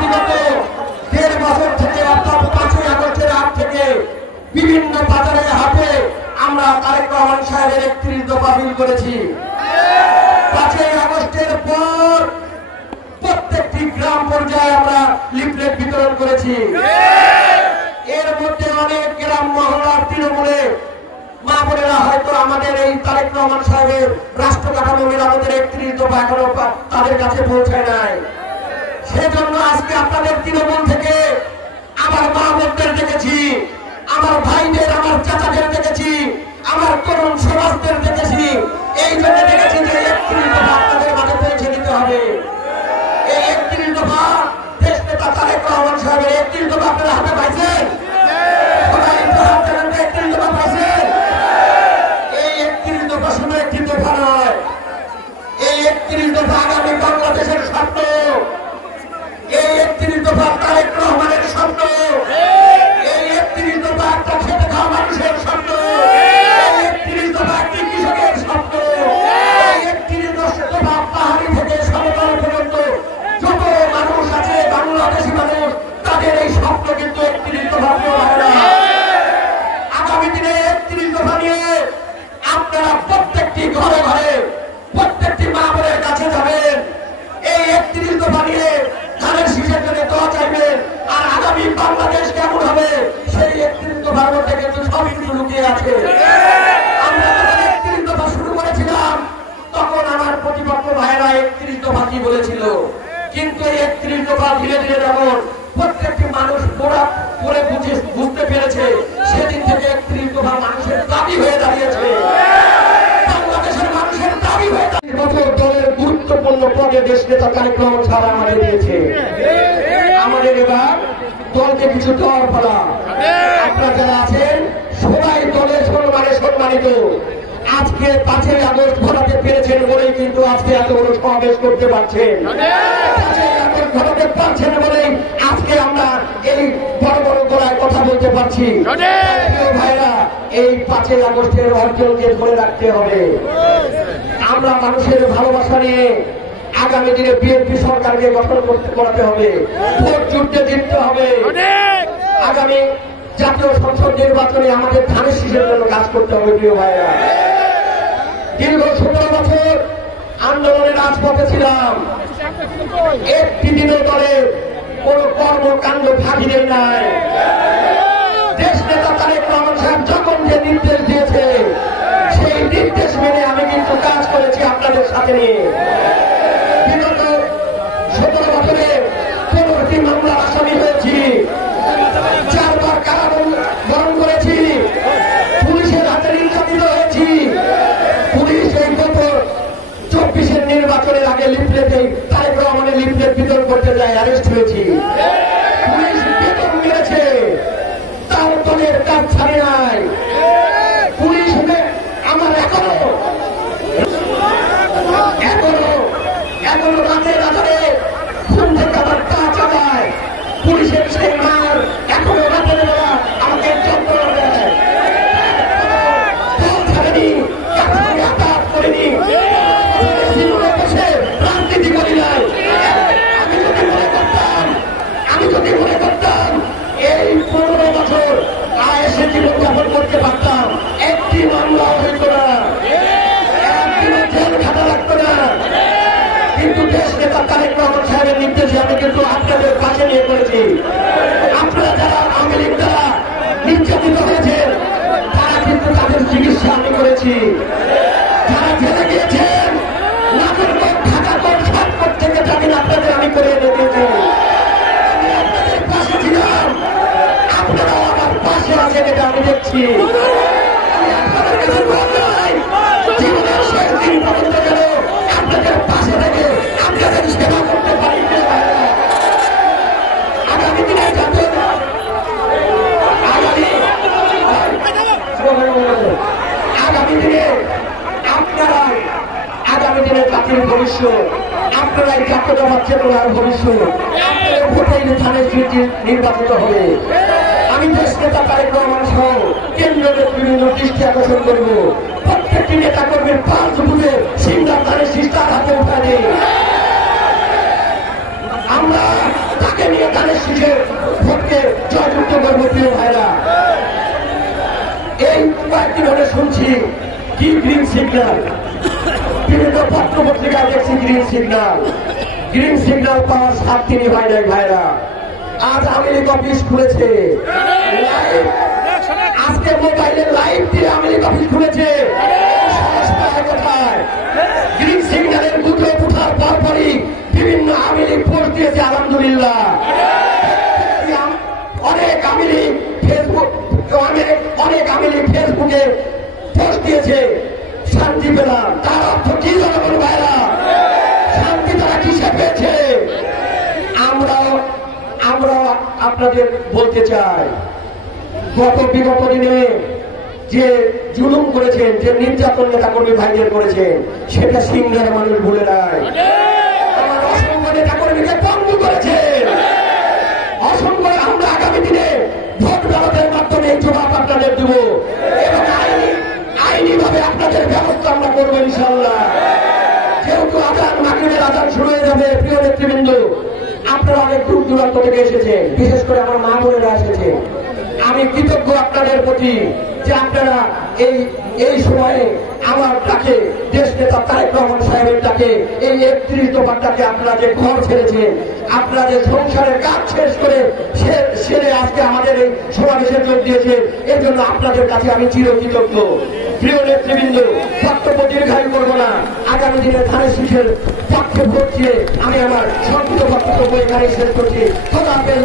বিগত 1.5 বছর থেকে অর্থাৎ 5ই আগস্টের আগ থেকে বিভিন্ন বাজারে হাটে আমরা তারেক রহমান সাহেবের 31 দফা বিল করেছি। 5ই আগস্টের পর প্রত্যেকটি গ্রাম পর্যায়ে আমরা লিফলেট বিতরণ করেছি। এর মধ্যে অনেক গ্রাম মহল্লার তৃণমূলে মা বোনেরা হয়তো আমাদের এই তারেক রহমান সাহেবের রাষ্ট্র কাঠামো মেরামতের 31 দফা এখনো তাদের কাছে পৌঁছায় নাই। সেজন্য আজকে আপনাদের তৃণমূল থেকে আমার মা বোনদের দেখেছি, আমার ভাইদের, আমার চাচাদের দেখেছি, আমার তরুণ সমাজদের দেখেছি। এই জন্য দেখেছি যে 31 দফা আপনাদের মাঝে পৌঁছে দিতে হবে। এই 31 দফা দেশ নেতা তারেক রহমান সাহেবের 31 দফা আপনারা হাতে পাইছেন? সবাই একটু হাত দেন, 31 দফা পাইছেন? এই 31 দফা শুধু একটি দফা নয়, এই 31 দফা আগামী বাংলাদেশের স্বপ্ন। এই 31 দফা তারেক রহমানের স্বপ্ন। এই 31 দফা একটা খেতে খাওয়া মানুষের স্বপ্ন। এই 31 দফা একটি কৃষকের স্বপ্ন। এই 31 দফা পাহাড়ি থেকে সমতল পর্যন্ত যত মানুষ আছে, বাংলাদেশি মানুষ, তাদের এই স্বপ্ন কিন্তু 31 দফা হয় না। আগামী দিনে 31 দফা নিয়ে আপনারা প্রত্যেকটি ঘরে ঘরে, প্রত্যেকটি মা বোনের কাছে যাবেন। এই 31 দফা নিয়ে ধানের শীষের জন্য দোয়া চাইবেন। আর আগামী বাংলাদেশ কেমন হবে সেই 31 দফার মধ্যে কিন্তু সবই কিছু লুকিয়ে আছে। আমরা যখন 31 দফা শুরু করেছিলাম তখন আমার প্রতিপক্ষ ভাইরা 31 দফা কি বলেছিল, কিন্তু এই 31 দফা ধীরে ধীরে যখন প্রত্যেকটি মানুষ পড়ে বুঝতে পেরেছে, সেদিন থেকে 31 দফা মানুষের দাবি হয়ে দাঁড়িয়েছে। বাংলাদেশের মানুষের দাবি হয়ে দাঁড়িয়েছে। দলের গুরুত্বপূর্ণ পদে দেশ নেতা তারেক রহমান সাহেব আমাদের দিয়েছে। আমাদের এবার দলকে কিছু দেওয়ার পালা। আপনারা যারা আছেন সবাই দলের সম্মানে সম্মানিত। আজকে 5ই আগস্ট ঘটাতে পেরেছেন বলেই কিন্তু আজকে এত বড় সমাবেশ করতে পারছেন। 5ই আগস্ট ঘটাতে পারছেন বলেই আজকে আমরা এই বড় বড় গলায় কথা বলতে পারছি। ভাইরা, এই 5ই আগস্টের অর্জনকে ধরে রাখতে হবে। আমরা মানুষের ভালোবাসা নিয়ে আগামী দিনে বিএনপি সরকারকে গঠন করাতে হবে, ভোট যুদ্ধে জিততে হবে। আগামী জাতীয় সংসদ নির্বাচনে আমাদের ধানের শীষের জন্য কাজ করতে হবে। প্রিয় ভাইরা, দীর্ঘ 17 বছর আন্দোলনের রাজপথে ছিলাম। একটি দিনও দলের কোন কর্মকাণ্ড ফাঁকি দেয় নাই। দেশ নেতা তারেক রহমান সাহেব যখন যে নির্দেশ দিয়েছে সেই নির্দেশ মেনে আমি কিন্তু কাজ করেছি আপনাদের সাথে নিয়ে। বিগত 17 বছরে 15টি মামলার আসামি হয়েছি, 4বার কারাবরণ করেছি, পুলিশের হাতে নির্যাতিত হয়েছি। পুলিশ এই গত 24-এর নির্বাচনের আগে লিফলেটে তারেক রহমানের লিফলেট বিতরণ করতে যায়, অ্যারেস্ট হয়েছি। পুলিশ বেতন মেরেছে, তার দলের কাজ ছাড়ে নাই। পুলিশ আমার এখনো রাতের আধারে খুন থেকে আমার পা চালায়। পুলিশের সেই মার এখনো রাতের বেলা আমাকে যন্ত্রণা দেয়। ছাড়েনি, আঘাত করেনি, রাজনীতি করি নাই। আমি যদি মনে করতাম এই 15 বছর আয়েসে জীবনযাপন করতে পারতাম, একটি মামলা হইত না, একদিনও জেল খাটা লাগতো না। কিন্তু দেশ নেতা তারেক রহমান সাহেবের নির্দেশে আমি কিন্তু আপনাদের পাশে নিয়ে করেছি। আপনারা যারা আওয়ামী লীগ দ্বারা নির্যাতিত হয়েছেন তারা কিন্তু তাদের চিকিৎসা আমি করেছি। যারা জেলে গিয়েছেন নাগরিক ঢাকা কোর্ট সব কোর্ট থেকে জামিন আপনাদের আমি করে এনে দিয়েছি। আমি আপনাদের পাশে ছিলাম, আপনারাও আমার পাশে আছেন, এটা আমি দেখছি। আমি আপনাদের কাছে জীবনের শেষ দিন পর্যন্ত গেল আপনাদের পাশে থেকে আপনাদের সেবা করতে পারি। আগামী দিনে আগামী দিনে জাতির ভবিষ্যৎ, আপনারাই জাতীয়তাবাদ চেতনার ভবিষ্যৎ। ভোটেই ধানের শীষ নির্বাচিত হবে। আমি দেশ নেতা তারেক রহমান সহ কেন্দ্রীয় নেতৃবৃন্দ দৃষ্টি আকর্ষণ করব, প্রত্যেকটি নেতা কর্মীর 5 বুঝে সিংহার ধানের শীষ তার হাতে উঠানে আমরা তাকে নিয়ে ধানের শীষে ভোটকে জয়যুক্ত করবো প্রিয় ভাইরা। এই কয়েকদিন ধরে শুনছি কি গ্রিন সিগন্যাল, বিভিন্ন পত্র পত্রিকায় দেখছি গ্রিন সিগন্যাল পাওয়ার 7 দিনই হয় নাই ভাইরা। আজ আওয়ামী লীগ অফিস খুলেছে, আজকে মোবাইলে লাইভ দিয়ে আওয়ামী লীগ অফিস খুলেছে। কোথায় গ্রিন সিগন্যালের গুজব ওঠার পরপরই বিভিন্ন আওয়ামী লীগ পোস্ট দিয়েছে, আলহামদুলিল্লাহ। অনেক আওয়ামী লীগ ফেসবুকে পোস্ট দিয়েছে, শান্তি পেলাম। তার অর্থ কি জনগণ ভাইরা? শান্তি তারা কিসে পেয়েছে? আমরাও আপনাদের বলতে চাই, বিগত দিনে যে জুলুম করেছেন, যে নির্যাতন নেতা কর্মী ভাইদের করেছেন, সেটা সিংহের মানুষ ভুলে নাই। আমার অসংখ্য নেতা কর্মীকে পঙ্গু করেছেন, অসংখ্য। আমরা আগামী দিনে ভোট ব্যালটের মাধ্যমে এই জবাব আপনাদের দেব এবং আইনি ভাবে আপনাদের ব্যবস্থা আমরা করবো ইনশাল্লাহ। যেহেতু আজান, মাগরিবের আজান শুরু হয়ে যাবে, প্রিয় নেতৃবৃন্দ, আপনারা অনেক দূর দূরান্ত থেকে এসেছেন, বিশেষ করে আমার মা বোনেরা এসেছেন। আমি কৃতজ্ঞ আপনাদের প্রতি যে আপনারা এই সময়ে আমার ডাকে, দেশ নেতা তারেক রহমান সাহেবের ডাকে, এই 31 দফার ডাকে আপনারা যে ঘর ছেড়েছেন, আপনারা যে সংসারের কাজ শেষ করে সেরে আজকে আমাদের এই সমাবেশে যোগ দিয়েছেন, এর জন্য আপনাদের কাছে আমি চিরকৃতজ্ঞ। প্রিয় নেতৃবৃন্দ, বক্তব্য দীর্ঘায়ু করবো না। আগামী দিনে ধানের শীষের পক্ষে ভোট দিয়ে আমি আমার সংক্ষিপ্ত বক্তব্য এখানে শেষ করছি। খোদা হাফেজ।